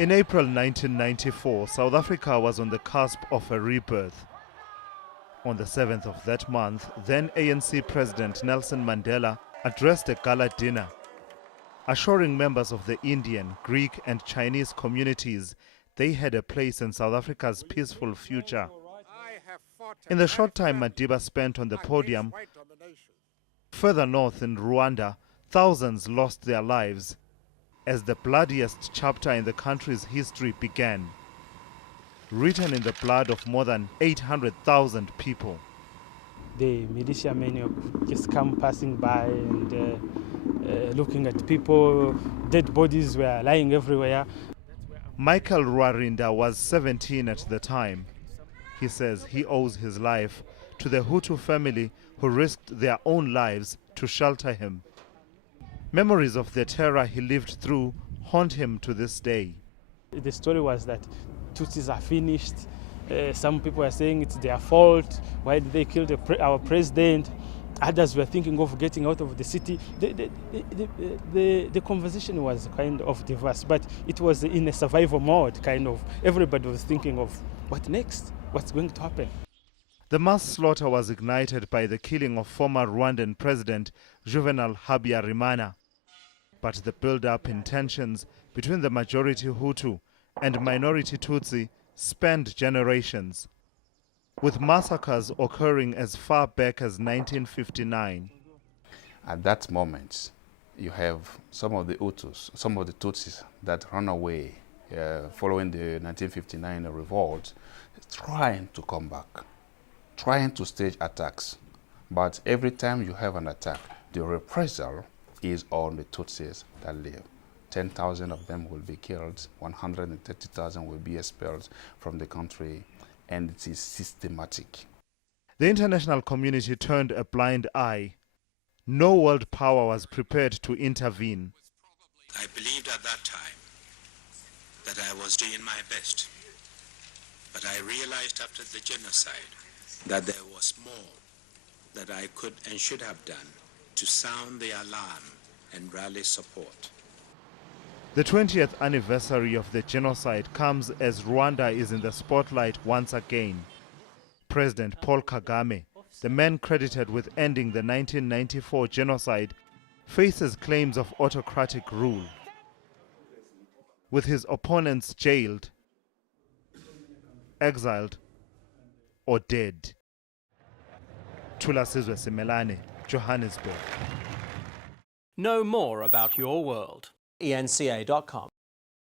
In April 1994, South Africa was on the cusp of a rebirth. On the 7th of that month, then ANC President Nelson Mandela addressed a gala dinner, assuring members of the Indian, Greek and Chinese communities they had a place in South Africa's peaceful future. In the short time Madiba spent on the podium, further north in Rwanda, thousands lost their lives as the bloodiest chapter in the country's history began, written in the blood of more than 800,000 people. The militiamen would just come passing by and looking at people. Dead bodies were lying everywhere. Michael Rwarinda was 17 at the time. He says he owes his life to the Hutu family who risked their own lives to shelter him. Memories of the terror he lived through haunt him to this day. The story was that Tutsis are finished. Some people are saying it's their fault. Why did they kill our president? Others were thinking of getting out of the city. The conversation was kind of diverse, but it was in a survival mode, kind of. Everybody was thinking of what next? What's going to happen? The mass slaughter was ignited by the killing of former Rwandan President Juvenal Habyarimana. But the build-up in tensions between the majority Hutu and minority Tutsi spanned generations, with massacres occurring as far back as 1959. At that moment, you have some of the Hutus, some of the Tutsis that run away following the 1959 revolt, trying to come back, trying to stage attacks. But every time you have an attack, the reprisal is on the Tutsis that live. 10,000 of them will be killed, 130,000 will be expelled from the country, and it is systematic. The international community turned a blind eye. No world power was prepared to intervene. I believed at that time that I was doing my best, but I realized after the genocide that there was more that I could and should have done to sound the alarm and rally support. The 20th anniversary of the genocide comes as Rwanda is in the spotlight once again. President Paul Kagame, the man credited with ending the 1994 genocide, faces claims of autocratic rule, with his opponents jailed, exiled, or dead. Thula Sizwe Simelane, Johannesburg. Know more about your world. eNCA.com.